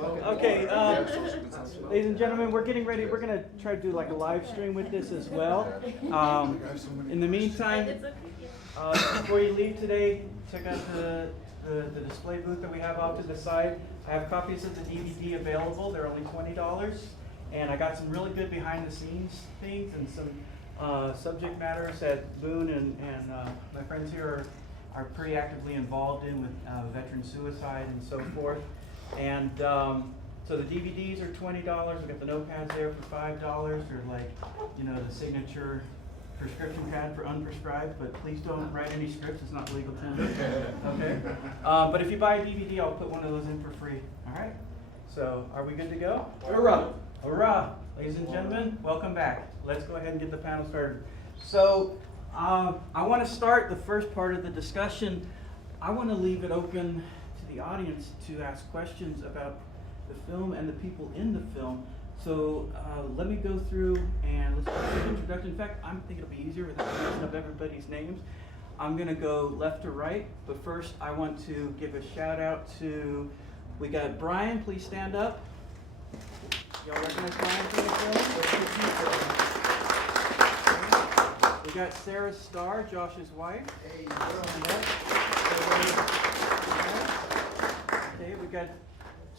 Okay, ladies and gentlemen, we're getting ready. We're gonna try to do like a live stream with this as well. In the meantime, before you leave today, check out the display booth that we have off to the side. I have copies of the DVD available. They're only $20, and I got some really good behind-the-scenes things and some subject matters that Boone and my friends here are pretty actively involved in with veteran suicide and so forth. And so the DVDs are $20. We got the notepads there for $5. They're like, you know, the signature prescription pad for Unprescribed, but please don't write any scripts. It's not legal tender. Okay. But if you buy a DVD, I'll put one of those in for free. All right. So are we good to go? Hurrah! Hurrah! Ladies and gentlemen, welcome back. Let's go ahead and get the panel started. So I want to start the first part of the discussion. I want to leave it open to the audience to ask questions about the film and the people in the film. So let me go through and let's do an introduction. In fact, I think it'll be easier without mention of everybody's names. I'm going to go left to right, but first I want to give a shout out to, we got Bryan, please stand up. Y'all recognize Bryan from the film? We got Sarah Starr, Josh's wife. Hey, okay, we got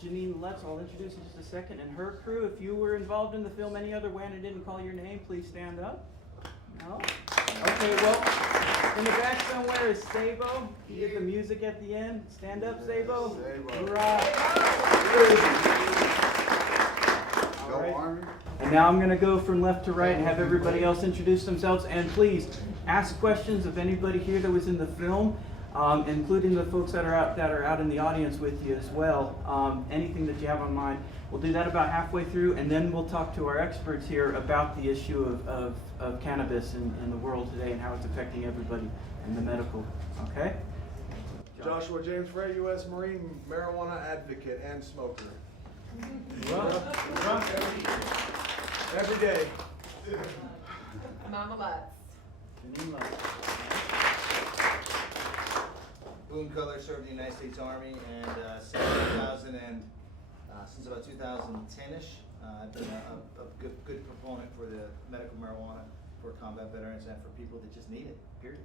Janine Lutz, I'll introduce in just a second, and her crew. If you were involved in the film any other way and I didn't call your name, please stand up. No? Okay, well, in the back somewhere is Sabo. He did the music at the end. Stand up, Sabo. Hurrah. All right. And now I'm going to go from left to right and have everybody else introduce themselves. And please ask questions of anybody here that was in the film. Including the folks that are out in the audience with you as well. Anything that you have on mind. We'll do that about halfway through, and then we'll talk to our experts here about the issue of cannabis in the world today and how it's affecting everybody in the medical. Okay? Joshua James Frey, U.S. Marine marijuana advocate and smoker. Every day. Mama Lutz. Janine Lutz. Boone Cutler served in the United States Army, and since about 2010-ish, I've been a good proponent for the medical marijuana for combat veterans and for people that just need it, period.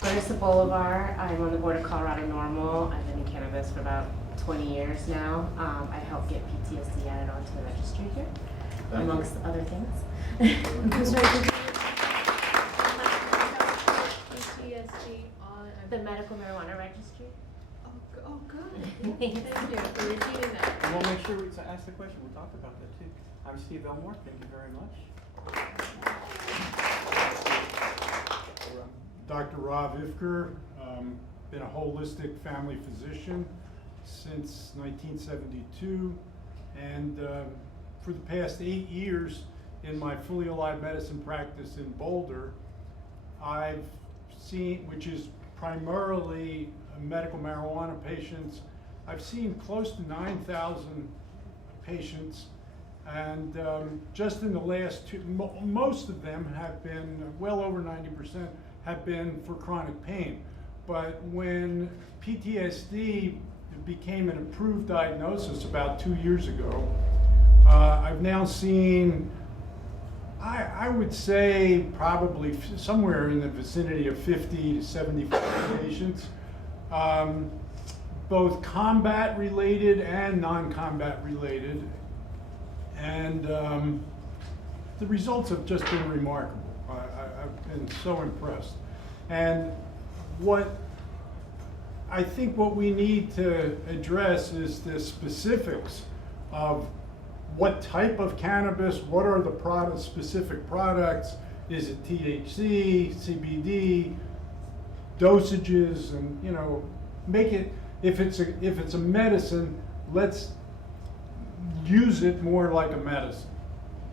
Larisa Bolivar. I'm on the board of Colorado NORML. I've been in cannabis for about 20 years now. I helped get PTSD added onto the registry here, amongst other things. I'm sorry, the medical marijuana registry. Oh, good. Thank you for repeating that. And we'll make sure we ask the question. We'll talk about that too. I'm Steve Ellmore. Thank you very much. Dr. Ivkar, been a holistic family physician since 1972, and for the past 8 years in my fully allied medicine practice in Boulder, I've seen, which is primarily medical marijuana patients, I've seen close to 9,000 patients, and just in the last most of them have been, well over 90% have been for chronic pain. But when PTSD became an approved diagnosis about 2 years ago, I've now seen, I would say probably somewhere in the vicinity of 50 to 75 patients, both combat related and non-combat related. And the results have just been remarkable. I've been so impressed. And I think what we need to address is the specifics of what type of cannabis, what are the specific products, is it THC, CBD, dosages, and make it, if it's a medicine, let's use it more like a medicine.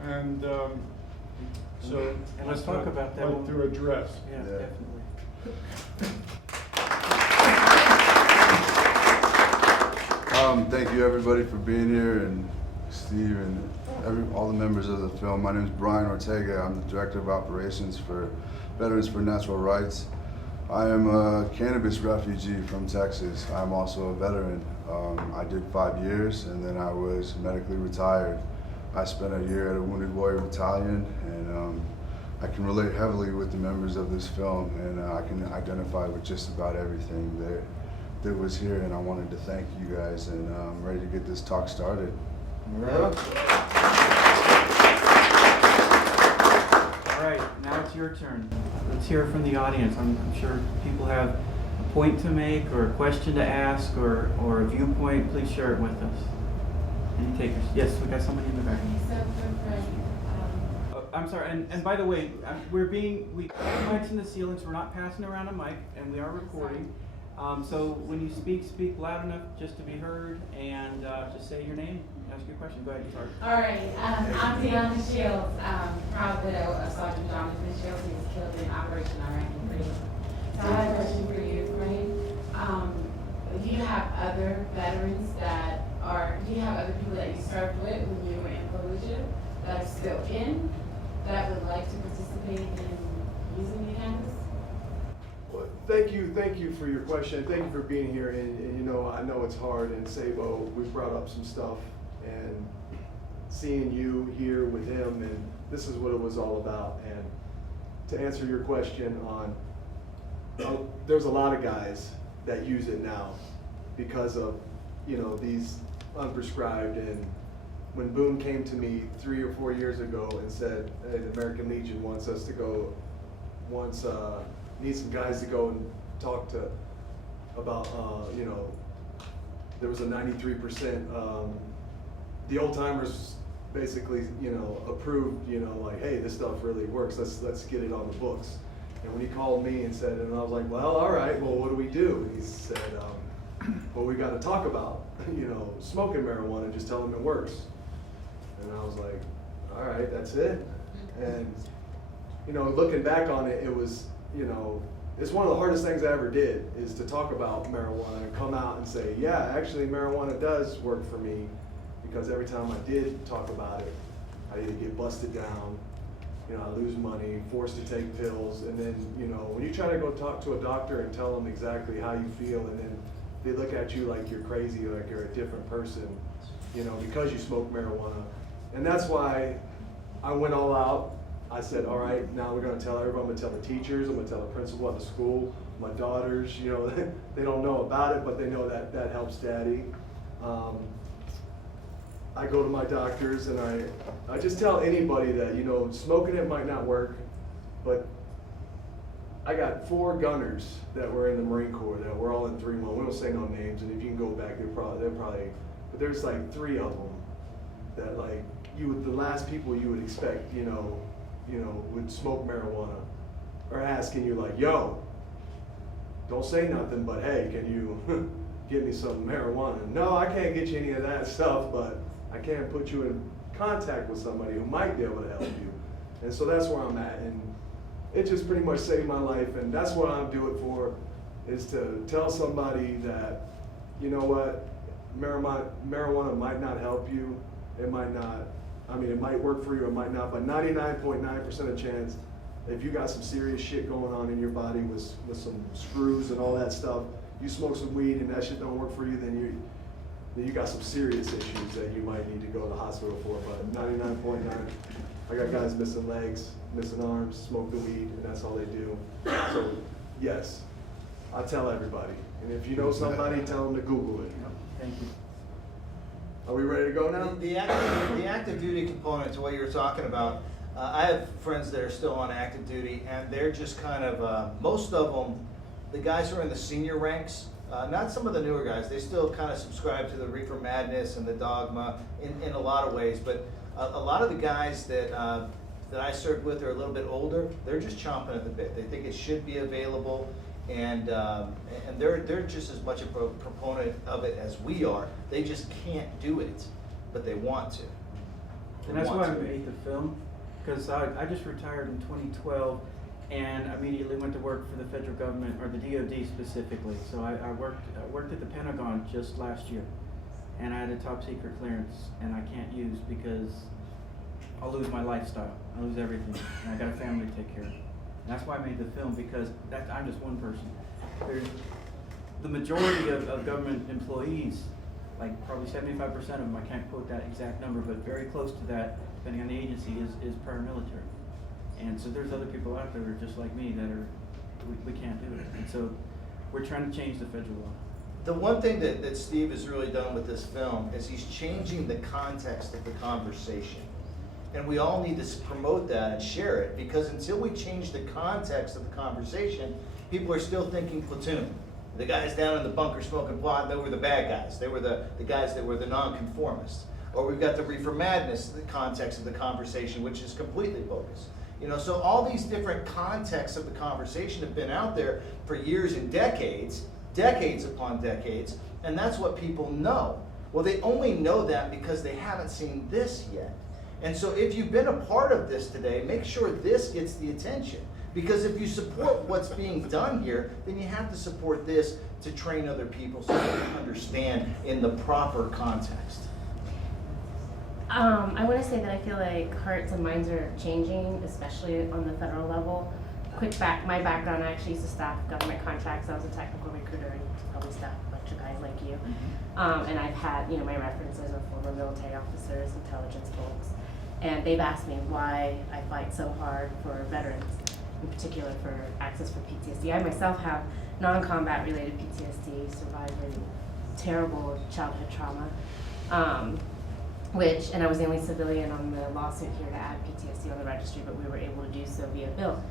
And so and let's talk about that to address. Yeah, definitely. Thank you everybody for being here, and Steve and all the members of the film. My name is Bryan Ortega. I'm the Director of Operations for Veterans for Natural Rights. I am a cannabis refugee from Texas. I'm also a veteran. I did 5 years and then I was medically retired. I spent a year at a Wounded Warrior Battalion, and I can relate heavily with the members of this film, and I can identify with just about everything that was here, and I wanted to thank you guys, and I'm ready to get this talk started. All right, now it's your turn. Let's hear from the audience. I'm sure people have a point to make or a question to ask or a viewpoint. Please share it with us. Any takers? Yes, we got somebody in the back. I'm sorry, and by the way, we have mics in the ceiling, so we're not passing around a mic, and we are recording. So when you speak loud enough just to be heard, and just say your name, ask your question. Go ahead, start. All right, I'm Deanna Shields, proud widow of Sergeant Jonathan Shields. He was killed in Operation Iraqi Freedom. So I have a question for you, right? Do you have other veterans do you have other people that you served with when you were in Fallujah that are still in, that would like to participate in using the cannabis? Well, thank you for your question. Thank you for being here. And you know, I know it's hard. And Sabo, we brought up some stuff, and seeing you here with him, and this is what it was all about. And to answer your question on, there's a lot of guys that use it now because of, you know, these unprescribed. And when Boone came to me 3 or 4 years ago and said, hey, the American Legion wants us to go, need some guys to go and talk to about, you know, there was a 93%, the old timers basically, you know, approved, you know, like, hey, this stuff really works, let's get it on the books. And when he called me and said, and I was like, well, all right, well, what do we do? And he said, well, we got to talk about, you know, smoking marijuana, just tell them it works. And I was like, all right, that's it. And, you know, looking back on it, it was, you know, it's one of the hardest things I ever did, is to talk about marijuana and come out and say, yeah, actually marijuana does work for me, because every time I did talk about it, I either get busted down, you know, I lose money, forced to take pills, and then, you know, when you try to go talk to a doctor and tell them exactly how you feel, and then they look at you like you're crazy, like you're a different person, you know, because you smoke marijuana. And that's why I went all out. I said, all right, now we're gonna tell everyone, I'm gonna tell the teachers, I'm gonna tell the principal at the school, my daughters, you know, they don't know about it, but they know that that helps daddy. I go to my doctors and I just tell anybody that, you know, smoking it might not work, but I got 4 gunners that were in the Marine Corps that were all in 3-1. We don't say no names, and if you can go back, they're probably, but there's like 3 of them that, like, the last people you would expect, you know, would smoke marijuana, are asking you like, yo, don't say nothing, but hey, can you give me some marijuana? No, I can't get you any of that stuff, but I can put you in contact with somebody who might be able to help you. And so that's where I'm at, and it just pretty much saved my life, and that's what I do it for, is to tell somebody that, you know what, marijuana might not help you, it might not, I mean, it might work for you, it might not, but 99.9% of chance, if you got some serious shit going on in your body with some screws and all that stuff, you smoke some weed and that shit don't work for you, then you got some serious issues that you might need to go to the hospital for. But 99.9, I got guys missing legs, missing arms, smoke the weed, and that's all they do. So yes, I tell everybody. And if you know somebody, tell them to Google it. Thank you. Are we ready to go now? The active duty component to what you were talking about, I have friends that are still on active duty, and they're just kind of, most of them, the guys who are in the senior ranks, not some of the newer guys, they still kind of subscribe to the reefer madness and the dogma in a lot of ways, but a lot of the guys that I served with are a little bit older, they're just chomping at the bit. They think it should be available, and they're just as much a proponent of it as we are. They just can't do it, but they want to. And that's why I made the film, because I just retired in 2012 and immediately went to work for the federal government, or the DOD specifically. So I worked at the Pentagon just last year, and I had a top secret clearance, and I can't use because I'll lose my lifestyle. I'll lose everything, and I got a family to take care of. And that's why I made the film, because I'm just one person. There's the majority of government employees, like probably 75% of them, I can't quote that exact number, but very close to that, depending on the agency, is paramilitary. And so there's other people out there just like me that we can't do it. And so we're trying to change the federal law. The one thing that Steve has really done with this film is he's changing the context of the conversation. And we all need to promote that and share it, because until we change the context of the conversation, people are still thinking platoon. The guys down in the bunker smoking pot, they were the bad guys. They were the guys that were the nonconformists. Or we've got the reefer madness, the context of the conversation, which is completely bogus. You know, so all these different contexts of the conversation have been out there for years and decades upon decades, and that's what people know. Well, they only know that because they haven't seen this yet. And so if you've been a part of this today, make sure this gets the attention. Because if you support what's being done here, then you have to support this to train other people so they can understand in the proper context. I want to say that I feel like hearts and minds are changing, especially on the federal level. My background, I actually used to staff government contracts. I was a technical recruiter and probably staffed a bunch of guys like you. And I've had, my references are former military officers, intelligence folks. And they've asked me why I fight so hard for veterans, in particular for access for PTSD. I myself have non-combat related PTSD, surviving terrible childhood trauma, and I was the only civilian on the lawsuit here to add PTSD on the registry, but we were able to do so via bill.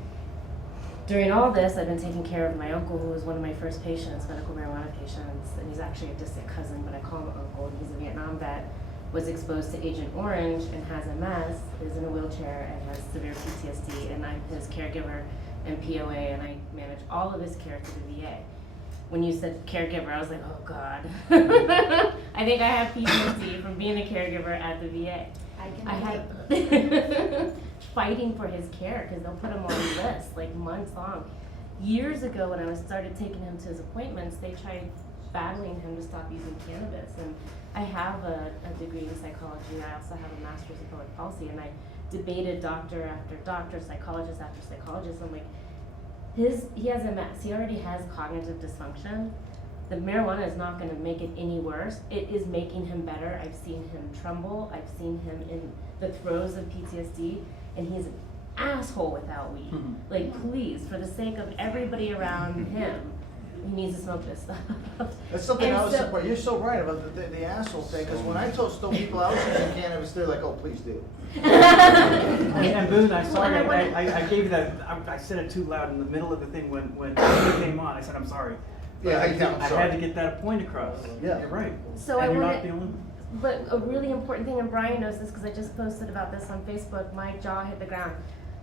During all this, I've been taking care of my uncle, who was one of my first patients, medical marijuana patients, and he's actually a distant cousin, but I call him uncle, and he's a Vietnam vet, was exposed to Agent Orange and has MS, is in a wheelchair and has severe PTSD, and I'm his caregiver and POA, and I manage all of his care through the VA. When you said caregiver, I was like, oh God. I think I have PTSD from being a caregiver at the VA. I had fighting for his care, because they'll put him on lists like months long. Years ago, when I started taking him to his appointments, they tried battling him to stop using cannabis. And I have a degree in psychology, and I also have a master's in public policy, and I debated doctor after doctor, psychologist after psychologist. I'm like, he has MS, he already has cognitive dysfunction. The marijuana is not gonna make it any worse. It is making him better. I've seen him tremble. I've seen him in the throes of PTSD, and he's an asshole without weed. Like, please, for the sake of everybody around him, he needs to smoke this stuff. That's something I was surprised. You're so right about the asshole thing, because when I told people I was using cannabis, they're like, oh, please do. And Boone, I'm sorry, I gave you that, I said it too loud in the middle of the thing when it came on. I said, I'm sorry. Yeah, I sorry. had to get that point across. Yeah. You're right. So and I you're wanna- not the only one. But a really important thing, and Bryan knows this because I just posted about this on Facebook, my jaw hit the ground.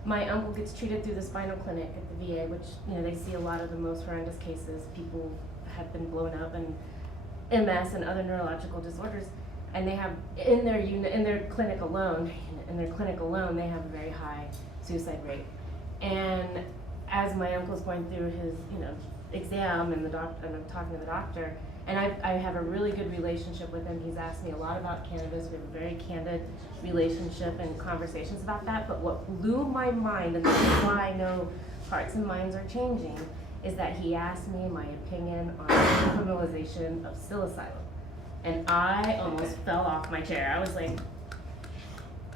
My uncle gets treated through the spinal clinic at the VA, which, they see a lot of the most horrendous cases. People have been blown up, and MS and other neurological disorders. And they have, in their clinic alone, they have a very high suicide rate. And as my uncle's going through his, exam, and I'm talking to the doctor, and I have a really good relationship with him. He's asked me a lot about cannabis. We have a very candid relationship and conversations about that. But what blew my mind, and this is why I know hearts and minds are changing, is that he asked me my opinion on criminalization of psilocybin. And I almost fell off my chair. I was like,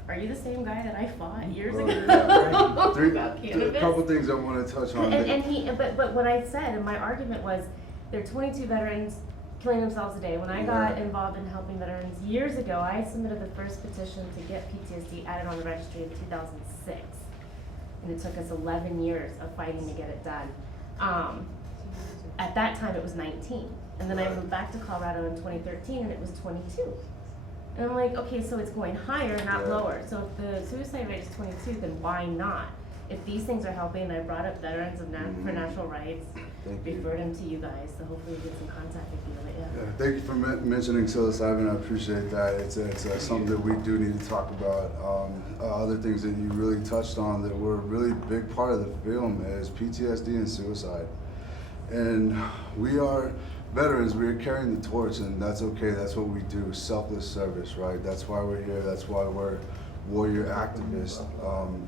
are you the same guy that I fought years ago about cannabis? A couple things I want to touch on. But what I said, and my argument was, there are 22 veterans killing themselves a day. When I got involved in helping veterans years ago, I submitted the first petition to get PTSD added on the registry in 2006. And it took us 11 years of fighting to get it done. At that time, it was 19. And then I moved back to Colorado in 2013, and it was 22. And I'm like, okay, so it's going higher, not lower. So if the suicide rate is 22, then why not? If these things are helping, I brought up Veterans for Natural Rights, referred them to you guys, so hopefully we get some contact with you. But Yeah, thank you for mentioning psilocybin. I appreciate that. It's something that we do need to talk about. Other things that you really touched on that were a really big part of the film is PTSD and suicide. And we are veterans, we are carrying the torch, and that's okay. That's what we do, selfless service, right? That's why we're here. That's why we're warrior activists,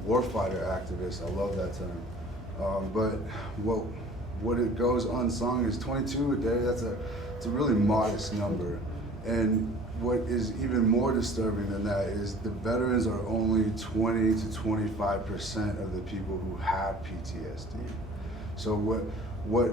warfighter activists. I love that term. But what it goes unsung is 22 a day. It's a really modest number. And what is even more disturbing than that is the veterans are only 20 to 25% of the people who have PTSD. So what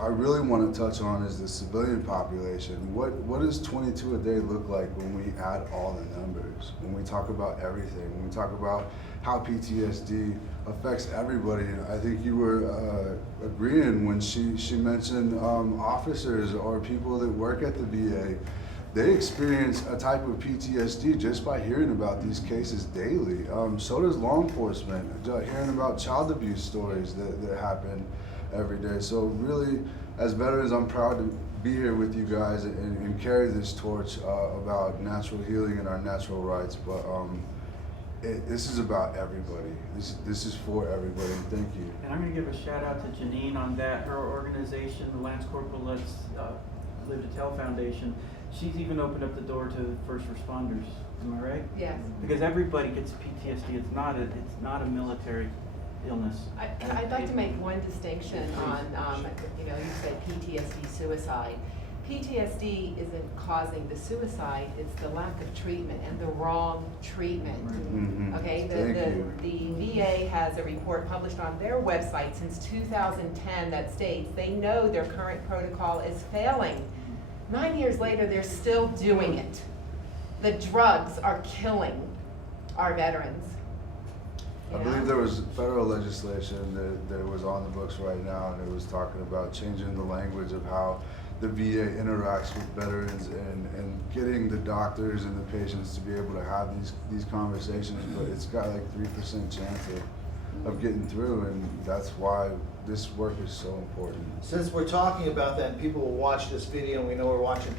I really want to touch on is the civilian population. What does 22 a day look like when we add all the numbers? When we talk about everything, when we talk about how PTSD affects everybody. And I think you were agreeing when she mentioned officers or people that work at the VA. They experience a type of PTSD just by hearing about these cases daily. So does law enforcement, hearing about child abuse stories that happen every day. So really, as veterans, I'm proud to be here with you guys and carry this torch about natural healing and our natural rights. But this is about everybody. This is for everybody. Thank you. And I'm going to give a shout out to Janine on that. Her organization, the Lance Corporal Let's Live to Tell Foundation, she's even opened up the door to first responders. Am I right? Yes. Because everybody gets PTSD. It's not a military illness. I'd like to make one distinction on, you said PTSD suicide. PTSD isn't causing the suicide, it's the lack of treatment and the wrong treatment. Mm-hmm. Okay, the VA has a report published on their website since 2010 that states they know their current protocol is failing. 9 years later, they're still doing it. The drugs are killing our veterans. I believe there was federal legislation that was on the books right now, and it was talking about changing the language of how the VA interacts with veterans and getting the doctors and the patients to be able to have these conversations, but it's got like 3% chance of getting through, and that's why this work is so important. Since we're talking about that and people will watch this video, and we know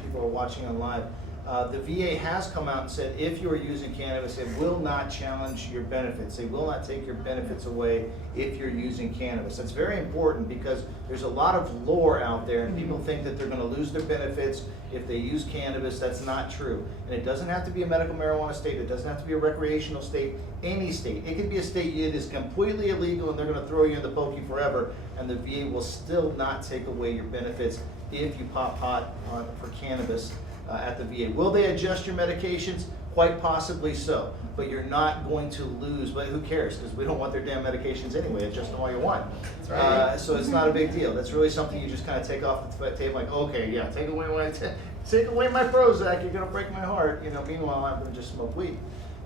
people are watching on live, the VA has come out and said if you are using cannabis, it will not challenge your benefits. They will not take your benefits away if you're using cannabis. That's very important because there's a lot of lore out there and people think that they're going to lose their benefits if they use cannabis. That's not true. And it doesn't have to be a medical marijuana state. It doesn't have to be a recreational state. Any state. It could be a state that is completely illegal and they're going to throw you in the pokey forever, and the VA will still not take away your benefits if you pop pot for cannabis at the VA. Will they adjust your medications? Quite possibly so, but you're not going to lose. But who cares? Because we don't want their damn medications anyway. Adjust them all you want. So it's not a big deal. That's really something you just kind of take off the table. Like, okay, yeah, take away my Prozac. You're gonna break my heart. Meanwhile, I'm gonna just smoke weed,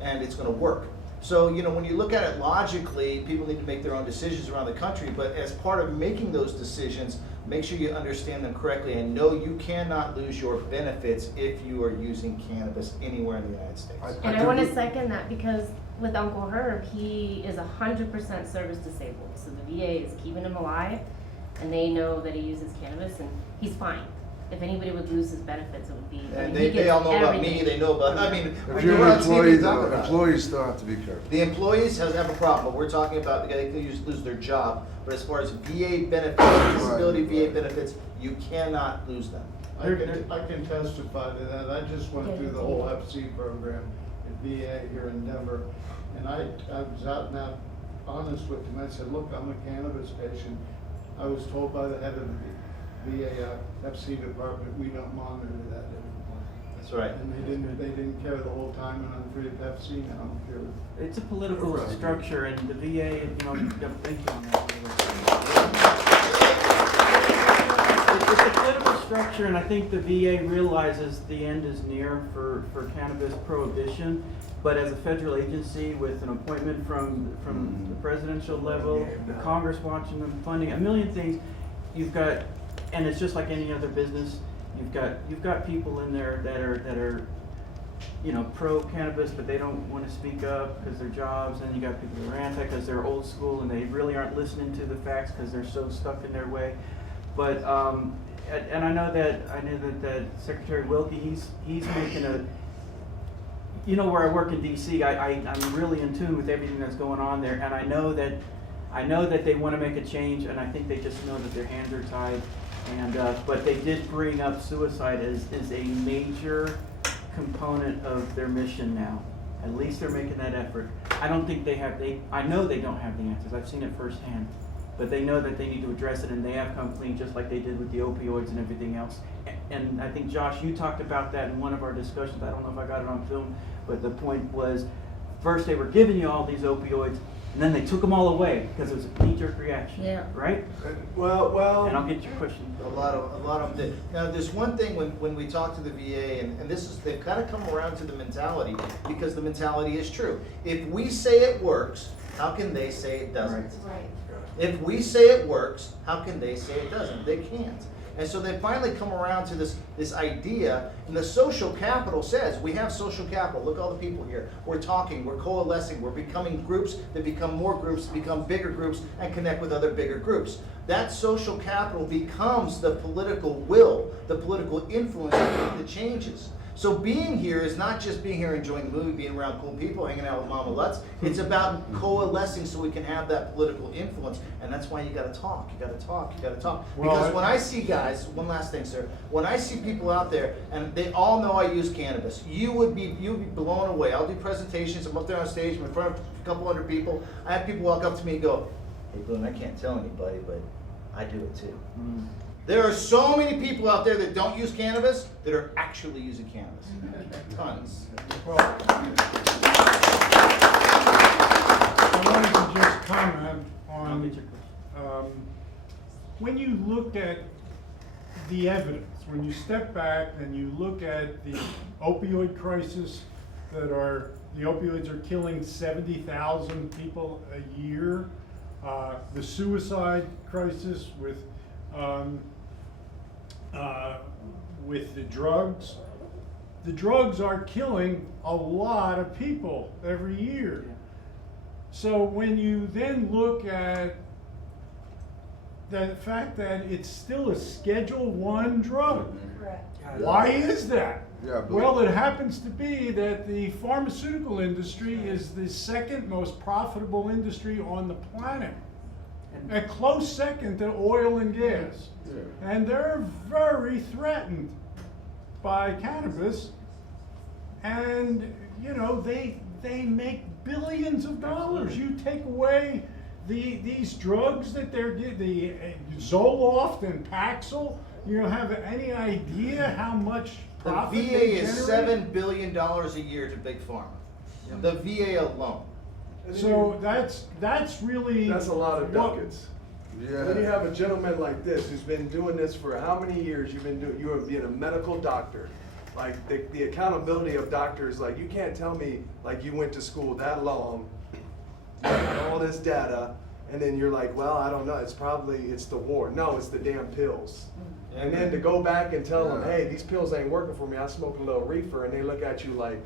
and it's gonna work. So, when you look at it logically, people need to make their own decisions around the country, but as part of making those decisions, make sure you understand them correctly and know you cannot lose your benefits if you are using cannabis anywhere in the United States. And I want to second that because with Uncle Herb, he is 100% service disabled. So the VA is keeping him alive, and they know that he uses cannabis, and he's fine. If anybody would lose his benefits, it would be. And they all know about me, they know about, if you're an employee, the employees still have to be careful. The employees have a problem, but we're talking about they could lose their job. But as far as VA benefits, disability VA benefits, you cannot lose them. I can testify to that. I just went through the whole FC program at VA here in Denver, and I was out and out honest with them. I said, look, I'm a cannabis patient. I was told by the head of the VA FC department, we don't monitor that anymore. That's right. And they didn't care the whole time, and I'm free of FC now. I'm cured. It's a political structure, and the VA, thank you on that. It's a political structure, and I think the VA realizes the end is near for cannabis prohibition. But as a federal agency with an appointment from the presidential level, the Congress watching them, funding, a million things, you've got, and it's just like any other business. You've got people in there that are pro cannabis, but they don't want to speak up because their jobs. And you got people that are anti because they're old school and they really aren't listening to the facts because they're so stuck in their way. But and I know that Secretary Wilkie, he's making a. Where I work in D.C., I'm really in tune with everything that's going on there, and I know that they want to make a change, and I think they just know that their hands are tied. And but they did bring up suicide as a major component of their mission now. At least they're making that effort. I don't think I know they don't have the answers. I've seen it firsthand. but they know that they need to address it, and they have come clean just like they did with the opioids and everything else. And I think, Josh, you talked about that in one of our discussions. I don't know if I got it on film, but the point was, first they were giving you all these opioids, and then they took them all away because it was a knee-jerk reaction. Yeah. Right? Well. And I'll get your question. A lot of them did. Now, there's one thing when we talk to the VA, and they've kind of come around to the mentality, because the mentality is true. If we say it works, how can they say it doesn't? Right. If we say it works, how can they say it doesn't? They can't. And so they finally come around to this idea, and the social capital says, we have social capital. Look at all the people here. We're talking, we're coalescing, we're becoming groups that become more groups, become bigger groups, and connect with other bigger groups. That social capital becomes the political will, the political influence that changes. So being here is not just being here enjoying the movie, being around cool people, hanging out with Mama Lutz. It's about coalescing so we can have that political influence. And that's why you gotta talk, you gotta talk, you gotta talk. Because when I see guys, one last thing, sir, when I see people out there, and they all know I use cannabis, you'd be blown away. I'll do presentations, I'm up there on stage in front of a couple hundred people. I have people walk up to me and go, hey Boone, I can't tell anybody, but I do it too. There are so many people out there that don't use cannabis that are actually using cannabis. Tons. Well, I wanted to just comment I'll get on, your question. when you look at the evidence, when you step back and you look at the opioid crisis the opioids are killing 70,000 people a year, the suicide crisis with the drugs. The drugs are killing a lot of people every year. So when you then look at the fact that it's still a Schedule I drug, why is that? Yeah, Well, it happens to be that the pharmaceutical industry is the second most profitable industry on the planet. A close second to oil and gas. And they're very threatened by cannabis. And, you know, they make billions of dollars. You take away these drugs that they're getting, the Zoloft and Paxil, you don't have any idea how much The profit VA they is generate? $7 billion a year to Big Pharma. The VA alone. So that's really. That's a lot of what- ducats. Yeah. When you have a gentleman like this who's been doing this for how many years? You have been a medical doctor. Like the accountability of doctors, like you can't tell me like you went to school that long, all this data, and then you're like, well, I don't know, it's the war. No, it's the damn pills. And then to go back and tell them, hey, these pills ain't working for me, I smoke a little reefer, and they look at you like,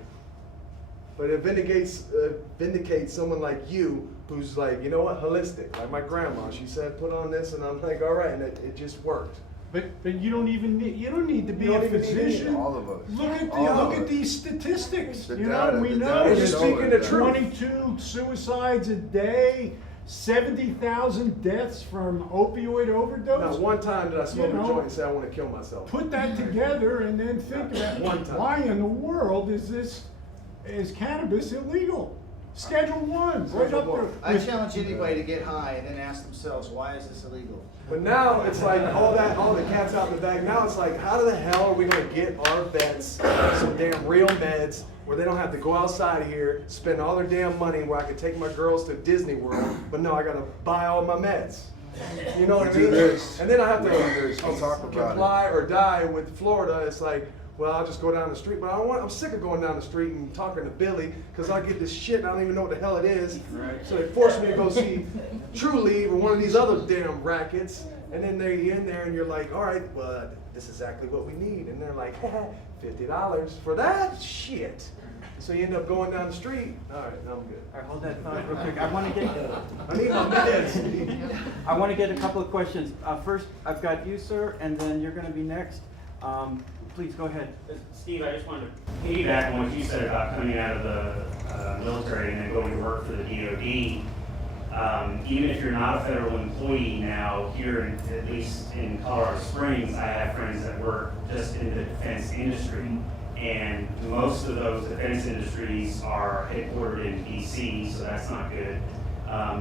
but it vindicates someone like you who's like, you know what, holistic. Like my grandma, she said, put on this, and I'm like, all right, and it just worked. But you don't need to be You a don't even need physician. All of us. Look at these statistics. The You data, know, we the know data You're show speaking it, the that- truth. 22 suicides a day, 70,000 deaths from opioid overdose. Not one time did I smoke You a know, joint and say I want to kill myself. Put that together and then think about One time. why in the world is cannabis illegal? Schedule I, right up there. I challenge anybody to get high and then ask themselves, why is this illegal? But now it's like all the cat's out in the bag. Now it's like, how the hell are we gonna get our vets some damn real meds where they don't have to go outside of here, spend all their damn money where I could take my girls to Disney World, but no, I gotta buy all my meds. You know what I Do mean? this. And then I have We do this. We talk to about comply or die with Florida. It's like, well, I'll just go down the street, but I'm sick of going down the street and talking to Billy because I get this shit and I don't even know what the hell it is. Right. So they force me to go see True Leave or one of these other damn rackets, and then they're in there and you're like, all right, well, this is exactly what we need, and they're like, $50 for that shit. So you end up going down the street. All right, now I'm good. All right, hold that thought real quick. I want to get I need my meds. I want to get a couple of questions. First, I've got you, sir, and then you're going to be next. Please go ahead. Steve, I just wanted to piggyback on what you said about coming out of the military and then going to work for the DOD. Even if you're not a federal employee now, here at least in Colorado Springs, I have friends that work just in the defense industry. And most of those defense industries are headquartered in DC, so that's not good.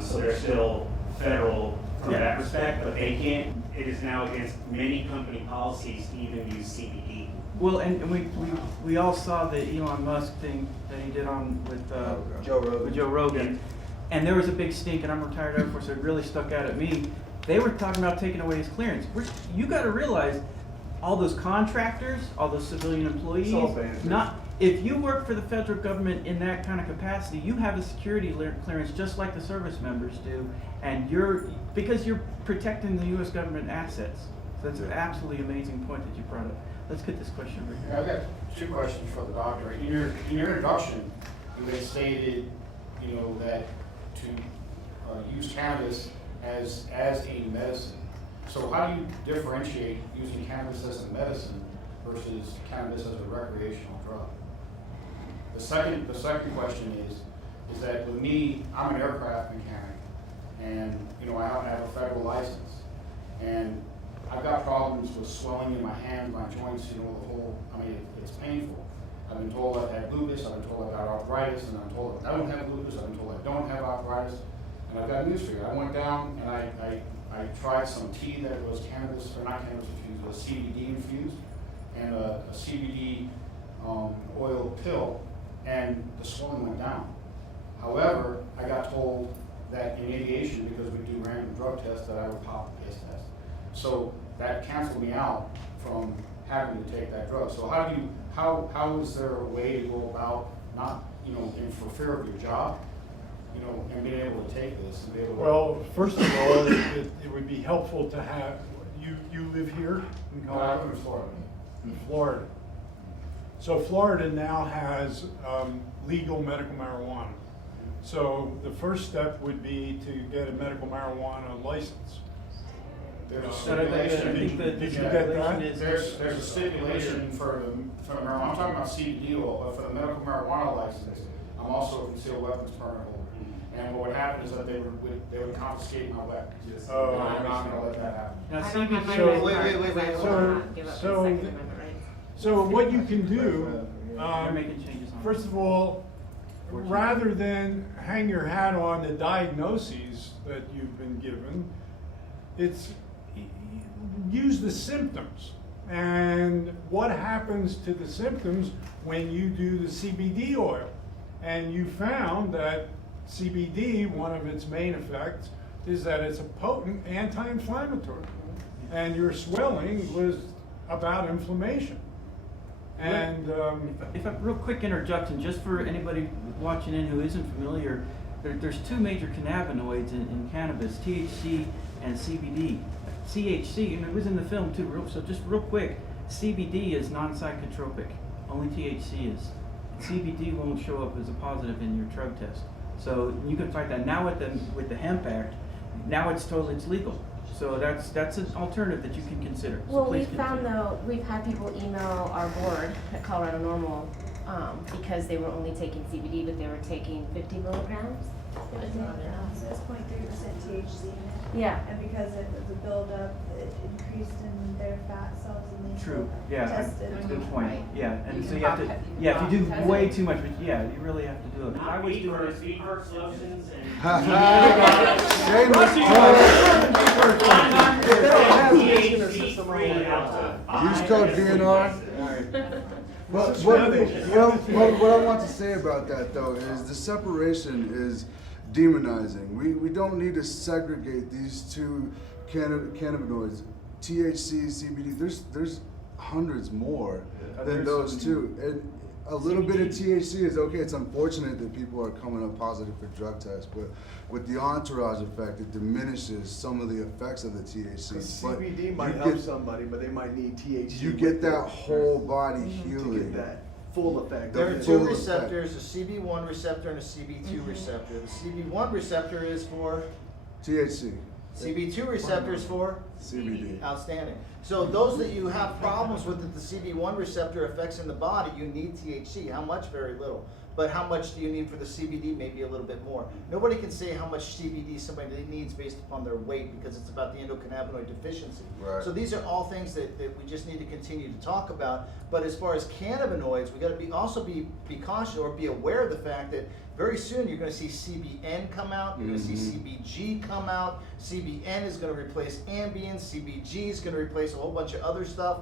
So they're still federal from that respect, but they can't, it is now against many company policies to even use CBD. Well, and we all saw the Elon Musk thing that he did on with Joe Rogan, and there was a big stink, and I'm a retired Air Force, so it really stuck out at me. They were talking about taking away his clearance. You got to realize, all those contractors, all those civilian employees, if you work for the federal government in that kind of capacity, you have a security clearance just like the service members do, and because you're protecting the U.S. government assets. So that's an absolutely amazing point that you brought up. Let's get this question over here. I've got two questions for the doctor. In your introduction, you had stated, that to use cannabis as a medicine. So how do you differentiate using cannabis as a medicine versus cannabis as a recreational drug? The second question is that with me, I'm an aircraft mechanic, and I have a federal license, and I've got problems with swelling in my hands, my joints, it's painful. I've been told I've had lupus, I've been told I've got arthritis, and I'm told I don't have lupus, I've been told I don't have arthritis, and I've got news for you. I went down and I tried some tea that was cannabis, or not cannabis infused, but CBD infused, and a CBD oil pill, and the swelling went down. However, I got told that in aviation, because we do random drug tests, that I would pop a case test. So that canceled me out from having to take that drug. So how is there a way to go about not, for fear of your job, and being able to take this and be able to... Well, first of all, it would be helpful to have, you live here in Colorado? I live in Florida. In Florida. So Florida now has legal medical marijuana. So the first step would be to get a medical marijuana license. There's a I think stipulation. Did you get that? There's a stipulation for the marijuana. I'm talking about CBD oil, but for the medical marijuana license, I'm also a concealed weapons permit holder. And what would happen is that they would confiscate my weapons. Oh, and I'm not going to let that happen. Now, I don't have my CBD, red wait, card wait, because I wait. will not give up the So- Second Amendment rights. So what you can do, they're making changes on first of all, rather than hang your hat on the diagnoses that you've been given, use the symptoms. And what happens to the symptoms when you do the CBD oil? And you found that CBD, one of its main effects, is that it's a potent anti-inflammatory. And your swelling was about inflammation. And if a real quick introduction, just for anybody watching in who isn't familiar, there's two major cannabinoids in cannabis, THC and CBD. THC, and it was in the film too, so just real quick, CBD is non-psychotropic, only THC is. CBD won't show up as a positive in your drug test. So you can fight that. Now with the Hemp Act, now it's legal. So that's an alternative that you can consider. So Well, please we found continue. though, we've had people email our board at Colorado NORML because they were only taking CBD, but they were taking 50 milligrams. It says 0.3% THC in it. Yeah. And because it was a buildup, it increased in their fat cells and they True. still Yeah, tested. that's a good point. Right. Yeah, and You so can you have to. pop- Yeah, if you do test way it. too much, but yeah, you really have to do it. I Not was weed doing first, weed first lotions and. Shameless THC free out to Use code DNR. What I want to say about that though is the separation is demonizing. We don't need to segregate these two cannabinoids, THC, CBD. There's hundreds more than those two. And a little bit of THC is okay. It's unfortunate that people are coming up positive for drug tests, but with the entourage effect, it diminishes some of the effects of the THC. But CBD might you help get- somebody, but they might need THC. You with get it that whole body to healing. get that full effect. There are The two full effect. receptors, a CB1 receptor and a CB2 receptor. The CB1 receptor is for, THC, CB2 receptor is for? CBD. Outstanding. So those that you have problems with that the CB1 receptor affects in the body, you need THC. How much? Very little. but how much do you need for the CBD? Maybe a little bit more. Nobody can say how much CBD somebody needs based upon their weight because it's about the endocannabinoid deficiency. Right. So these are all things that we just need to continue to talk about. But as far as cannabinoids, we got to also be cautious or be aware of the fact that very soon you're going to see CBN come out, you're going to see CBG come out. CBN is going to replace Ambien, CBG is going to replace a whole bunch of other stuff.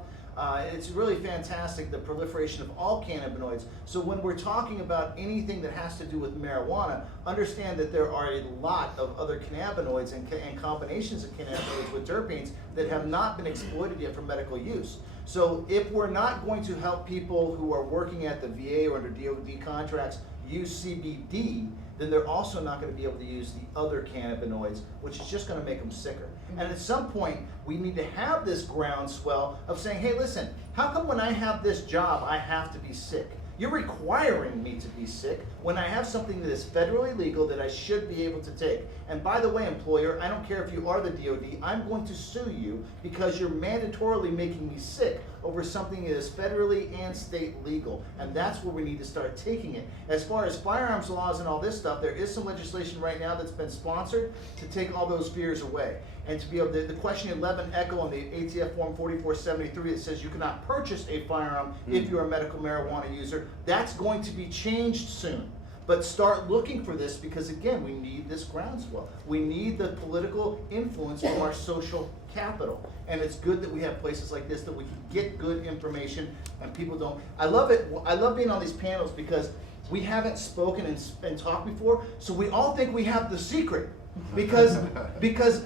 It's really fantastic, the proliferation of all cannabinoids. So when we're talking about anything that has to do with marijuana, understand that there are a lot of other cannabinoids and combinations of cannabinoids with terpenes that have not been exploited yet for medical use. So if we're not going to help people who are working at the VA or under DOD contracts use CBD, then they're also not going to be able to use the other cannabinoids, which is just going to make them sicker. And at some point, we need to have this groundswell of saying, hey, listen, how come when I have this job, I have to be sick? You're requiring me to be sick when I have something that is federally legal that I should be able to take. And by the way, employer, I don't care if you are the DOD, I'm going to sue you because you're mandatorily making me sick over something that is federally and state legal. And that's where we need to start taking it. As far as firearms laws and all this stuff, there is some legislation right now that's been sponsored to take all those fears away. And to be able to, the question 11 echo on the ATF form 4473 that says you cannot purchase a firearm if you're a medical marijuana user, that's going to be changed soon. But start looking for this because again, we need this groundswell. We need the political influence from our social capital. And it's good that we have places like this that we can get good information and people don't. I love it. I love being on these panels because we haven't spoken and talked before, so we all think we have the secret. Because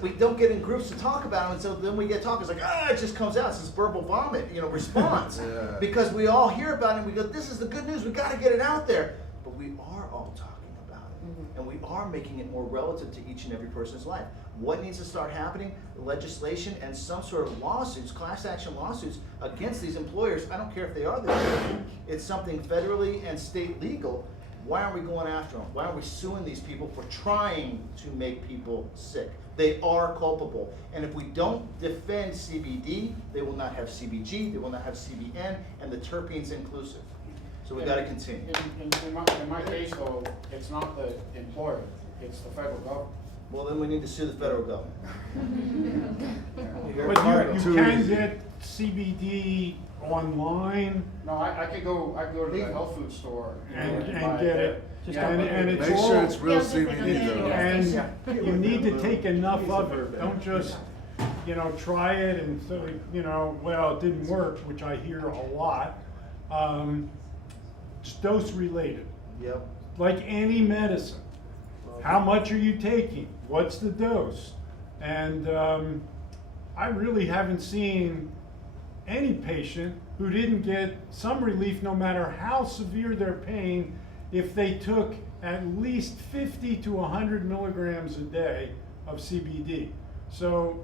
we don't get in groups to talk about it, and so then we get talking. It's like, it just comes out. It's this verbal vomit, response. Yeah. Because we all hear about it, and we go, this is the good news. We got to get it out there. But we are all talking about it, and we are making it more relative to each and every person's life. What needs to start happening? Legislation and some sort of lawsuits, class action lawsuits against these employers. I don't care if they are the DOD. It's something federally and state legal. Why aren't we going after them? Why aren't we suing these people for trying to make people sick? They are culpable. And if we don't defend CBD, they will not have CBG, they will not have CBN, and the terpenes inclusive. So we got to continue. In my case, though, it's not the employer, it's the federal government. Well, then we need to sue the federal government. But you can get CBD online. No, I could go to the health food store And buy get it. And it's Make all, sure it's real CBD though. and you need to take enough of it. Don't just, try it and so, well, it didn't work, which I hear a lot. It's dose related. Yep. Like any medicine. How much are you taking? What's the dose? And I really haven't seen any patient who didn't get some relief, no matter how severe their pain, if they took at least 50 to 100 milligrams a day of CBD. So,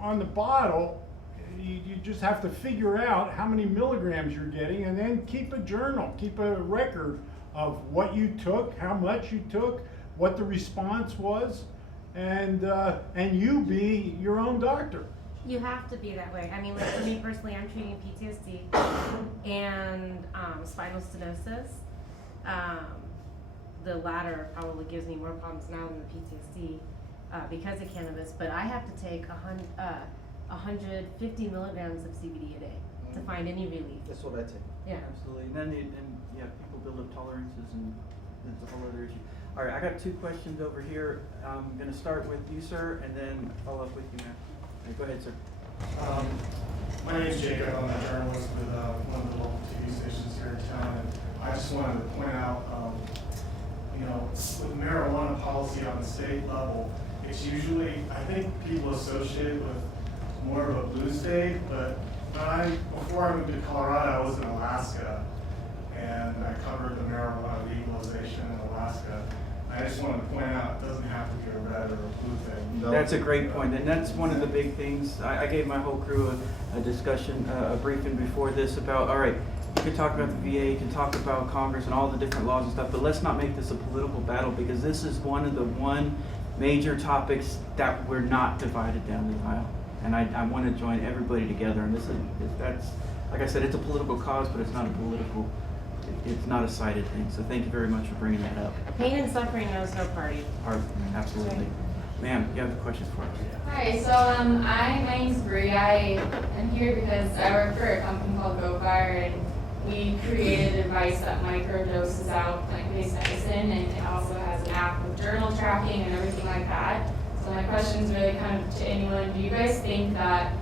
on the bottle, you just have to figure out how many milligrams you're getting and then keep a journal, keep a record of what you took, how much you took, what the response was, and you be your own doctor. You have to be that way. I mean, like for me personally, I'm treating PTSD and spinal stenosis. The latter probably gives me more problems now than the PTSD because of cannabis. But I have to take 150 milligrams of CBD a day to find any relief. That's what I take. Yeah. Absolutely. And then people build up tolerances, and it's a whole other issue. All right, I got two questions over here. I'm going to start with you, sir, and then follow up with you, ma'am. Go ahead, sir. My name is Jacob. I'm a journalist with one of the local TV stations here in town, and I just wanted to point out, with marijuana policy on the state level, it's usually, I think people associate it with more of a blue state, but before I moved to Colorado, I was in Alaska, and I covered the marijuana legalization in Alaska. I just wanted to point out it doesn't have to be a red or a blue thing. No. That's a great point, and that's one of the big things. I gave my whole crew a discussion, a briefing before this about, all right, you can talk about the VA, you can talk about Congress and all the different laws and stuff, but let's not make this a political battle, because this is one of the major topics that we're not divided down the aisle. And I want to join everybody together, and that's, like I said, it's a political cause, but it's not a political it's not a cited thing. So thank you very much for bringing that up. Pain and suffering knows no party. Absolutely. Ma'am, you have a question for us? Hi, so my name's Bree. I am here because I work for a company called Bolivar, and we created a device that microdoses out plant-based medicine, and it also has an app with journal tracking and everything like that. So my question is really kind of to anyone, do you guys think that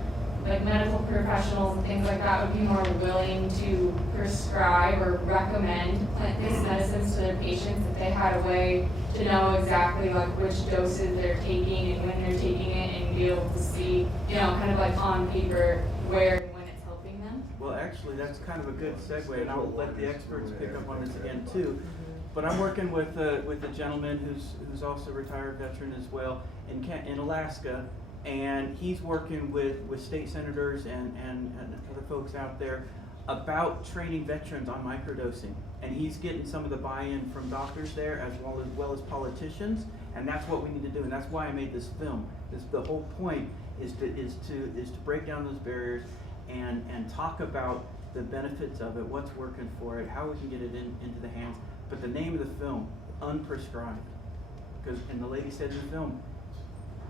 like medical professionals and things like that would be more willing to prescribe or recommend plant-based medicines to their patients if they had a way to know exactly like which doses they're taking and when they're taking it, and be able to see, you know, kind of like on paper where and when it's helping them? Well, actually, that's kind of a good segue, and I'll let the experts pick up on this again too. But I'm working with a gentleman who's also a retired veteran as well in Alaska, and he's working with state senators and other folks out there about training veterans on microdosing. And he's getting some of the buy-in from doctors there as well as politicians, and that's what we need to do, and that's why I made this film. The whole point is to break down those barriers and talk about the benefits of it, what's working for it, how we can get it into the hands. But the name of the film, Unprescribed, because, and the lady said in the film,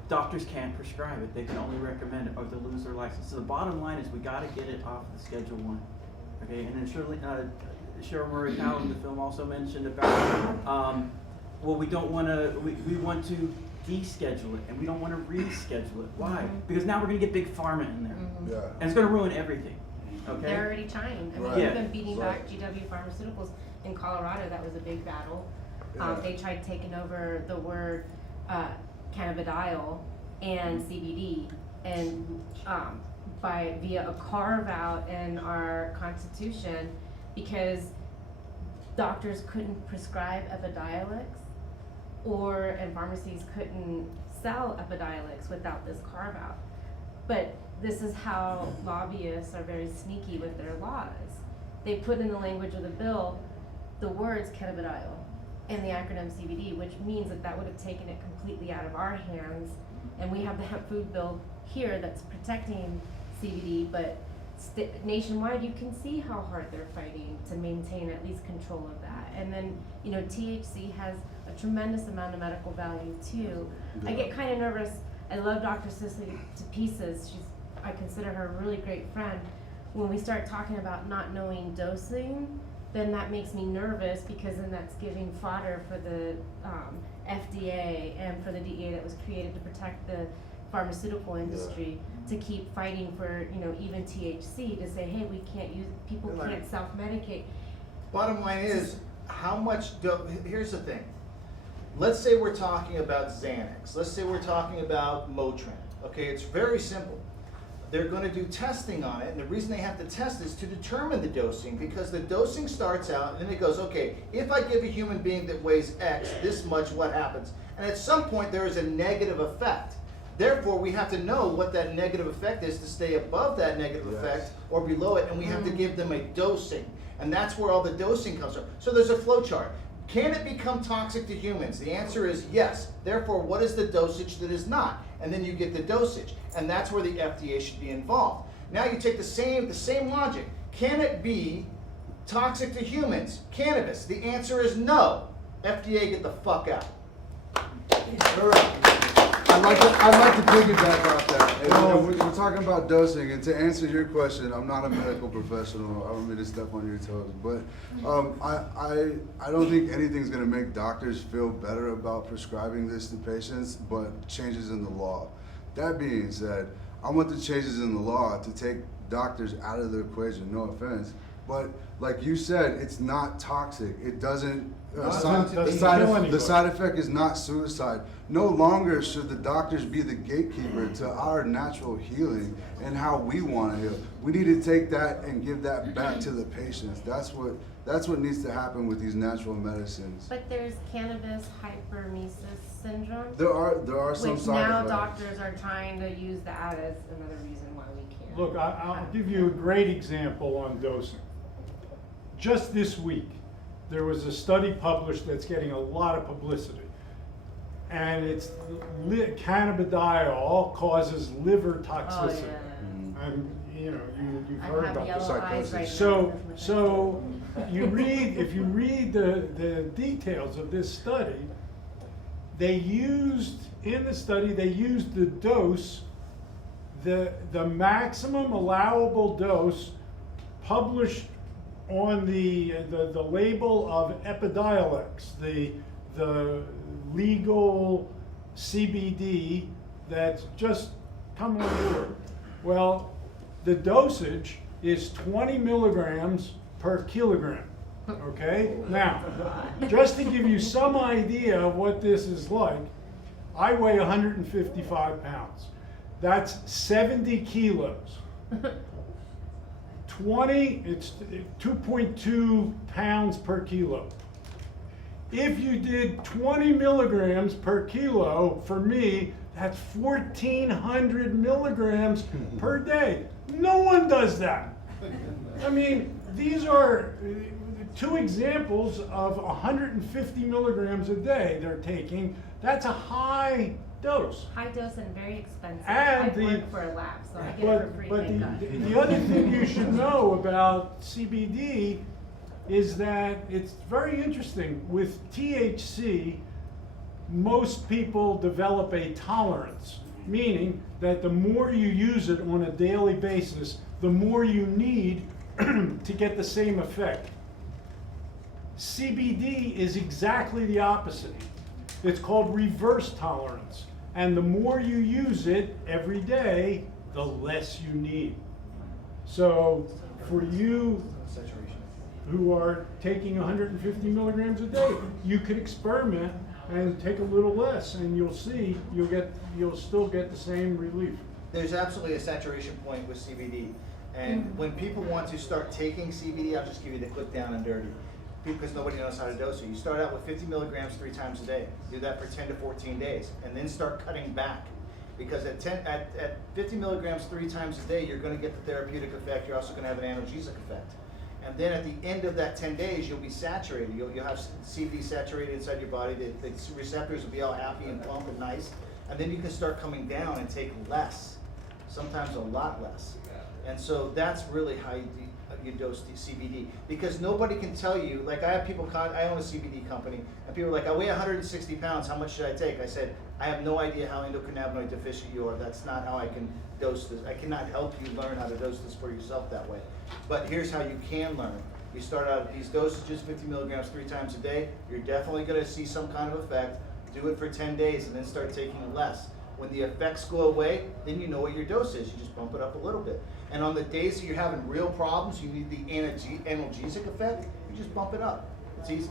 doctors can't prescribe it, they can only recommend it or they'll lose their license. So the bottom line is we gotta get it off the Schedule 1. Okay, and then Cheryl Murray Powell in the film also mentioned about, well, we want to deschedule it and we don't want to reschedule it. Why? Because now we're gonna get big pharma in there. Yeah. And it's gonna ruin everything. Okay? They're already trying. I mean, Right. they've been beating back GW Pharmaceuticals in Colorado. That was a big battle. Yeah. They tried taking over the word cannabidiol and CBD, and via a carve out in our Constitution, because doctors couldn't prescribe Epidiolex, and pharmacies couldn't sell Epidiolex without this carve out. But this is how lobbyists are very sneaky with their laws. They put in the language of the bill the words cannabidiol and the acronym CBD, which means that would have taken it completely out of our hands. And we have the hemp food bill here that's protecting CBD, but nationwide you can see how hard they're fighting to maintain at least control of that. And then, you know, THC has a tremendous amount of medical value too. Yeah. I get kind of nervous. I love Dr. Cicely to pieces. I consider her a really great friend. When we start talking about not knowing dosing, then that makes me nervous, because then that's giving fodder for the FDA and for the DEA that was created to protect the pharmaceutical industry, to keep fighting for, you know, even THC, to say, hey, we can't use, people can't self-medicate. Bottom line is, how much here's the thing. Let's say we're talking about Xanax. Let's say we're talking about Motrin. Okay, it's very simple. They're going to do testing on it, and the reason they have to test is to determine the dosing, because the dosing starts out and then it goes, okay, if I give a human being that weighs X this much, what happens? And at some point there is a negative effect. Therefore, we have to know what that negative effect is to stay above that negative effect or below it, and we have to give them a dosing. And that's where all the dosing comes from. So there's a flow chart. Can it become toxic to humans? The answer is yes. Therefore, what is the dosage that is not? And then you get the dosage. And that's where the FDA should be involved. Now you take the same logic. Can it be toxic to humans? Cannabis. The answer is no. FDA, get the fuck out. I'd like to piggyback off that. And, we're talking about dosing, and to answer your question, I'm not a medical professional. I don't mean to step on your toes, but I don't think anything's going to make doctors feel better about prescribing this to patients, but changes in the law. That being said, I want the changes in the law to take doctors out of the equation. No offense, but like you said, it's not toxic. It doesn't. The side effect is not suicide. No longer should the doctors be the gatekeeper to our natural healing and how we want to heal. We need to take that and give that back to the patients. That's what needs to happen with these natural medicines. But there's cannabis hyperemesis syndrome. There are some which side now effects. doctors are trying to use that as another reason why we can't. Look, I'll give you a great example on dosing. Just this week, there was a study published that's getting a lot of publicity. And it's cannabidiol causes liver toxicity. Oh, yeah. And you know, you've I heard have about yellow this. eyes right now. So if you read the details of this study, they used the dose, the maximum allowable dose published on the label of Epidiolex, the legal CBD that's just come on board. Well, the dosage is 20 milligrams per kilogram. Okay? Now, just to give you some idea of what this is like, I weigh 155 pounds. That's 70 kilos. It's 2.2 pounds per kilo. If you did 20 milligrams per kilo, for me, that's 1,400 milligrams per day. No one does that. I mean, these are two examples of 150 milligrams a day they're taking. That's a high dose. High dose and very expensive. And I work for a lab, so I get it for free, thank God. The other thing you should know about CBD is that it's very interesting. With THC, most people develop a tolerance, meaning that the more you use it on a daily basis, the more you need to get the same effect. CBD is exactly the opposite. It's called reverse tolerance. And the more you use it every day, the less you need. So for you who are taking 150 milligrams a day, you could experiment and take a little less, and you'll see you'll still get the same relief. There's absolutely a saturation point with CBD. And when people want to start taking CBD, I'll just give you the quick down and dirty, because nobody knows how to dose it. You start out with 50 milligrams 3 times a day. Do that for 10 to 14 days, and then start cutting back. Because at 50 milligrams 3 times a day, you're going to get the therapeutic effect. You're also going to have an analgesic effect. And then at the end of that 10 days, you'll be saturated. You'll have CBD saturated inside your body. The receptors will be all happy and plump and nice. And then you can start coming down and take less, sometimes a lot less. And so that's really how you dose the CBD. Because nobody can tell you, like I have people, I own a CBD company, and people are like, I weigh 160 pounds, how much should I take? I said, I have no idea how endocannabinoid deficient you are. That's not how I can dose this. I cannot help you learn how to dose this for yourself that way. But here's how you can learn. You start out at these dosages, 50 milligrams 3 times a day. You're definitely going to see some kind of effect. Do it for 10 days and then start taking less. When the effects go away, then you know what your dose is. You just bump it up a little bit. And on the days that you're having real problems, you need the analgesic effect, you just bump it up. It's easy.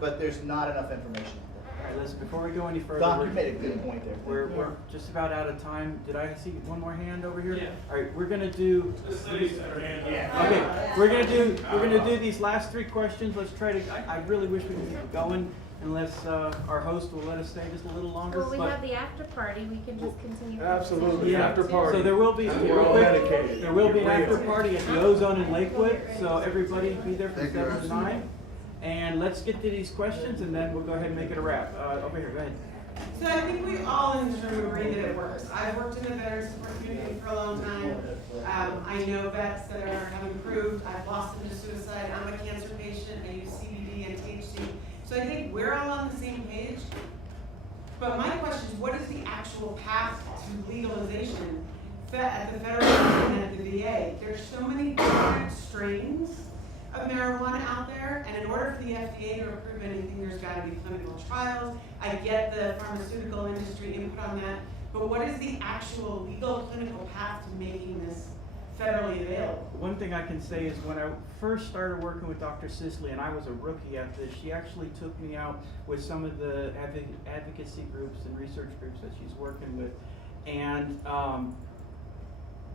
But there's not enough information. All right, listen, before we go any further, Doc, you made a good point there. We're just about out of time. Did I see one more hand over here? Yeah. All right, we're gonna do. Okay, we're gonna do these last 3 questions. Let's try to. I really wish we could keep going, unless our host will let us stay just a little longer. Well, we have the after party, we can just continue. Absolutely, Yeah. after party. So there will be. We're all dedicated. There will be an after party at the Ozone in Lakewood. So everybody be there from 7 to 9. And let's get to these questions, and then we'll go ahead and make it a wrap. Over here, go ahead. So I think we all in this room agree that it works. I've worked in the veteran support community for a long time. I know vets that have improved. I've lost them to suicide. I'm a cancer patient. I use CBD and THC. So I think we're all on the same page. But my question is, what is the actual path to legalization at the federal level and at the VA? There's so many different strains of marijuana out there, and in order for the FDA to approve anything, there's got to be clinical trials. I get the pharmaceutical industry input on that, but what is the actual legal clinical path to making this federally available? One thing I can say is when I first started working with Dr. Sisley, and I was a rookie at this, she actually took me out with some of the advocacy groups and research groups that she's working with, and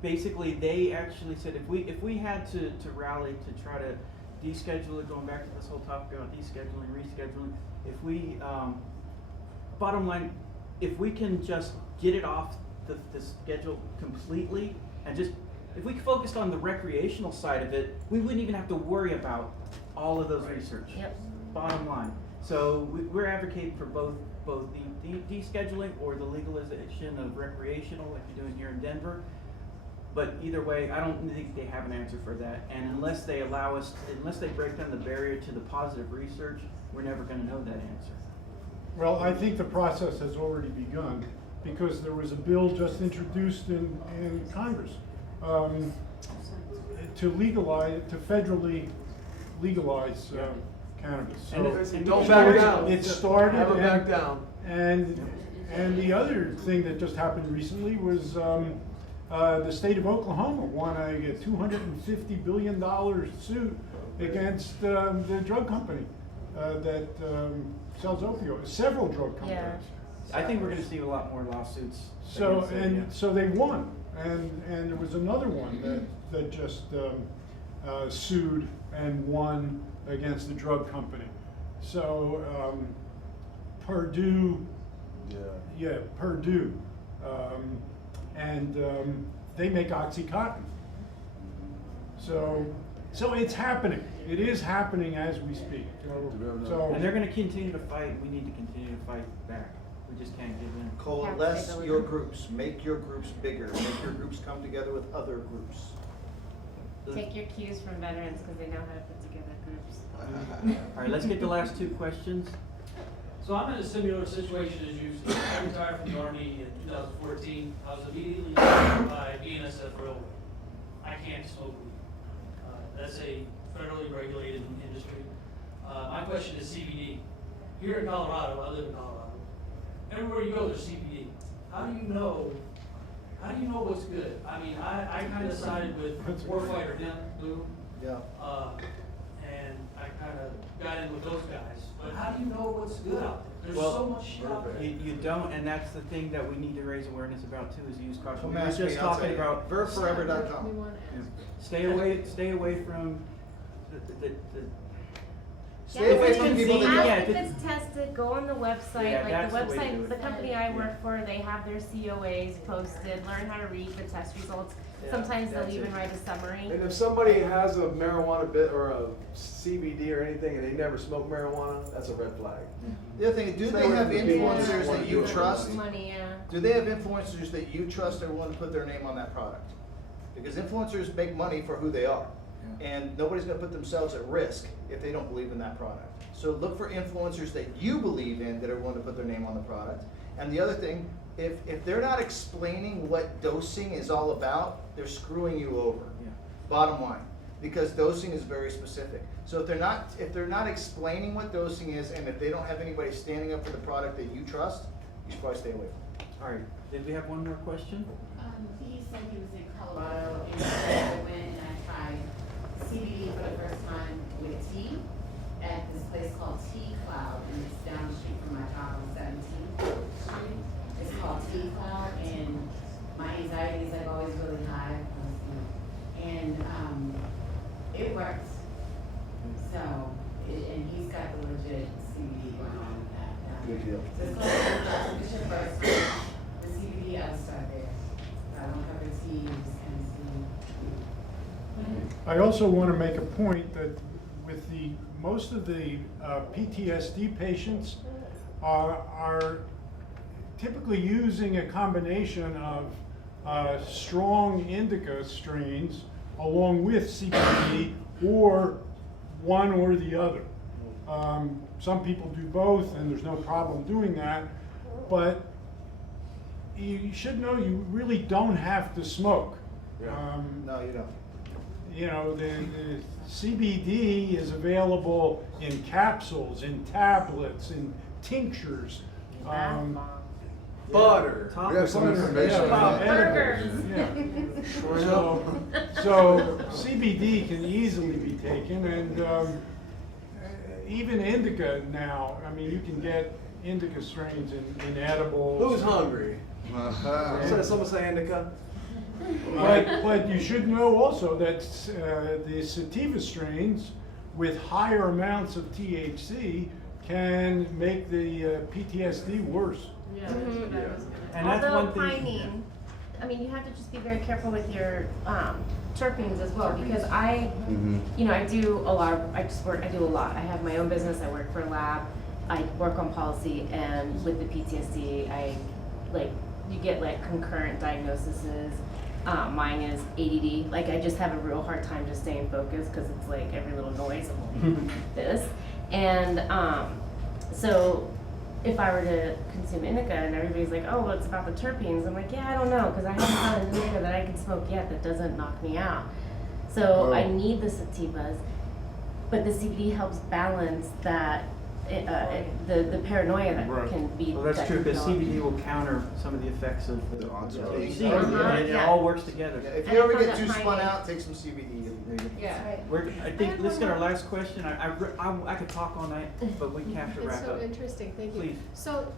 basically they actually said if we had to rally to try to deschedule it, going back to this whole topic about descheduling, rescheduling, if we bottom line, if we can just get it off the schedule completely, and just if we focused on the recreational side of it, we wouldn't even have to worry about all of those research. Yep. Bottom line. So we're advocating for both the descheduling or the legalization of recreational, like you're doing here in Denver. But either way, I don't think they have an answer for that. And unless they allow us, unless they break down the barrier to the positive research, we're never gonna know that answer. Well, I think the process has already begun, because there was a bill just introduced in Congress to legalize, to federally legalize cannabis. And don't back down. It started. Never back down. And the other thing that just happened recently was the state of Oklahoma won a $250 billion suit against the drug company that sells opioids, several drug companies. Yeah. I think we're gonna see a lot more lawsuits. So, against it, and yeah. so they won, and there was another one that just sued and won against the drug company. So, Purdue, Purdue, and they make OxyContin. So it's happening. It is happening as we speak. So, And they're gonna continue to fight, we need to continue to fight back. We just can't give in. Coalesce your groups, make your groups bigger, make your groups come together with other groups. Take your cues from veterans because they know how to put together groups. All right, let's get the last two questions. So I'm in a similar situation as you. I retired from the Army in 2014. I was immediately told by BNSF Railway, I can't smoke weed. That's a federally regulated industry. My question is CBD. Here in Colorado, I live in Colorado. Everywhere you go, there's CBD. How do you know what's good? I mean, I kind of sided with Warfighter Boone. Yeah. And I kind of got in with those guys. But how do you know what's good out there? There's Well, so much shit out there. You don't, and that's the thing that we need to raise awareness about too, is use caution. Come We were ask me, just I'll talking tell you. about. Verforever.com. Stay away from the Stay away from people that Ask don't. if it's tested, go on the website, Yeah, like that's the the way to do website, it. the company I work for, they have their COAs posted, learn how to read the test results. Yeah, Sometimes they'll that's even it. write a summary. And if somebody has a marijuana bit or a CBD or anything and they never smoke marijuana, that's a red flag. The other thing, do Stay they away have from the people influencers wanna that do you it. trust? Money, yeah. Do they have influencers that you trust or want to put their name on that product? Because influencers make money for who they are. And nobody's gonna put themselves at risk if they don't believe in that product. So look for influencers that you believe in that are willing to put their name on the product. And the other thing, if they're not explaining what dosing is all about, they're screwing you over. Yeah. Bottom line. Because dosing is very specific. So if they're not explaining what dosing is, and if they don't have anybody standing up for the product that you trust, you should probably stay away from it. All right, did we have one more question? He said he was in Colorado and I went and I tried CBD for the first time with tea at this place called Tea Cloud, and it's down the street from my job on 17th Street. It's called Tea Cloud, and my anxiety is like always really high, and it works. So, and he's got the legit CBD going on with that. Good deal. So it's called Tea Cloud. It's your first time. The CBD, I'll start there. I don't cover tea, just kind of see. I also want to make a point that with most of the PTSD patients are typically using a combination of strong indica strains along with CBD, or one or the other. Some people do both, and there's no problem doing that, but you should know you really don't have to smoke. No, you don't. You know, the CBD is available in capsules, in tablets, in tinctures. Butter. We have some information on Burgers. So CBD can easily be taken, and even indica now. I mean, you can get indica strains in edibles. Who's hungry? Someone say indica? But you should know also that the sativa strains with higher amounts of THC can make the PTSD worse. Yeah. And that's Although one thing. pinene, I mean, you have to just be very careful with your terpenes as well, because you know, I do a lot. I do a lot. I have my own business. I work for a lab. I work on policy, and with the PTSD, you get like concurrent diagnoses. Mine is ADD. Like, I just have a real hard time just staying focused because it's like every little noise, I'm like this. And so if I were to consume indica and everybody's like, oh, well, it's about the terpenes, I'm like, yeah, I don't know, because I haven't found an indica that I can smoke yet that doesn't knock me out. So I need the sativas, but the CBD helps balance that, the paranoia that can be. Well, that's true, because developed. CBD will counter some of the effects of the THC, Uh-huh, and it yeah. all works together. Yeah, if And you I ever found get that too spun piney- out, take some CBD. Yeah. I think, let's get our last question. I could talk all night, but we have to wrap It's so up. interesting, thank you. Please. So,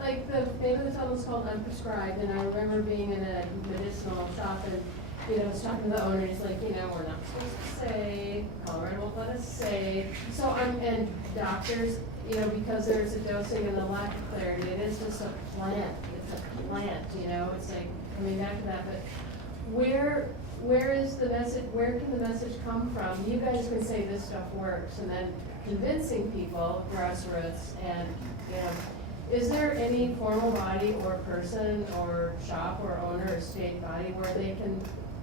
like, the name of the title is called Unprescribed, and I remember being in a medicinal shop and, you know, I was talking to the owner, and he's like, you know, we're not supposed to say, Colorado won't let us say. So and doctors, you know, because there's a dosing and a lack of clarity, it is just a plant, it's a plant, you know, it's like, coming back to that, but where is the message, where can the message come from? You guys can say this stuff works, and then convincing people, grassroots, and, you know, is there any formal body or person or shop or owner or state body where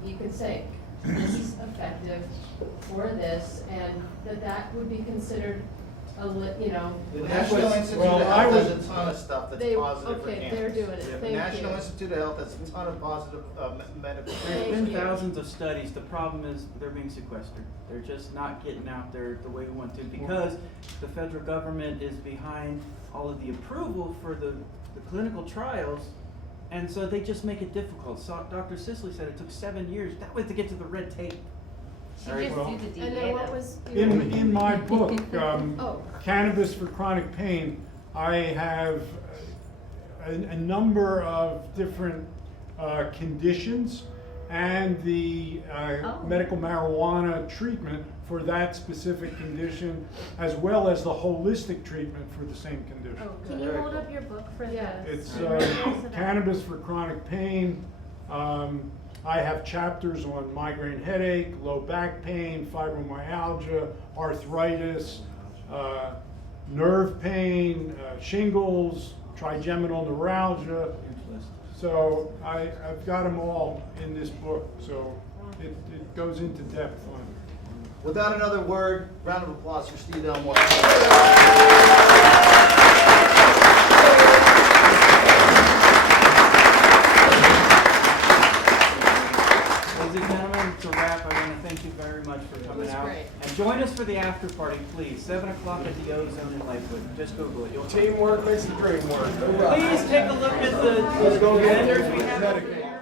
you can say, this is effective for this, and that would be considered The That's National what's- Institute well, of I Health was- has a ton of stuff that's They- positive for okay, cannabis. they're doing it. The Thank National you. Institute of Health has a ton of positive medical. There's Thank been you. thousands of studies. The problem is they're being sequestered. They're just not getting out there the way we want to, because the federal government is behind all of the approval for the clinical trials, and so they just make it difficult. So Dr. Sisley said it took 7 years. That was to get to the red tape. She All right, just well- did the DEA. And then what was? In my book, Oh. Cannabis for Chronic Pain, I have a number of different conditions and the medical marijuana treatment for that specific condition, as well as the holistic treatment for the same condition. Oh, Can you hold up your book for Yeah. It's the? Cannabis for Chronic Pain. I have chapters on migraine headache, low back pain, fibromyalgia, arthritis, nerve pain, shingles, trigeminal neuralgia. So I've got them all in this book, so it goes into depth on it. Without another word, round of applause for Steve Ellmore. Ladies and gentlemen, it's a wrap. I want to thank you very much for coming out. great. And join us for the after party, please. 7 o'clock at the Ozone in Lakewood. Just Google it. You'll Teamwork makes the dream work. Please take a look at the vendors we have over there.